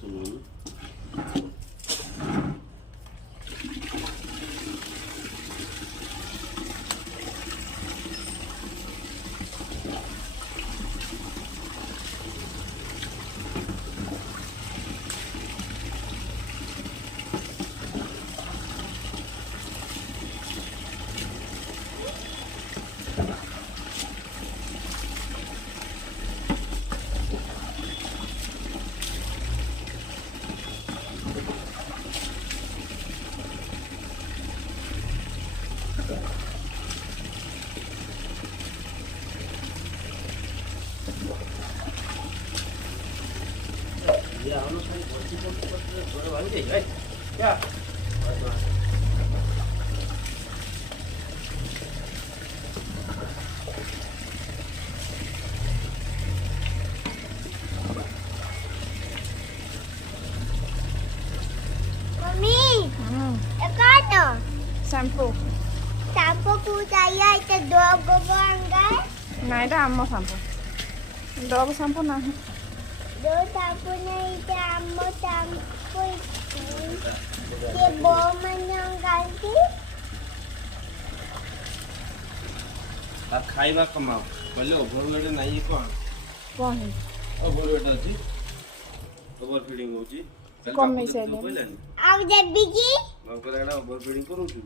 चुलून shampoo shampoo पूजायला इथे दोघं अंगाय नाही रा अम्मा शॅम्पू डॉग शॅम्पू नाही दो शॅम्पू नाही इथे आम्ही शॅम्पू ते बो म्हणून घालती आ खाଇବା कमाओ पहले ओभरलोड नाही कोण ओभरलोड ଅଛି ओभर फीडिंग होची कम नहीं चाहिए ଆଉ ଦେବି କି ବାପରା ଏଟା ଓଭର ଫିडिଂ କରୁଛୁ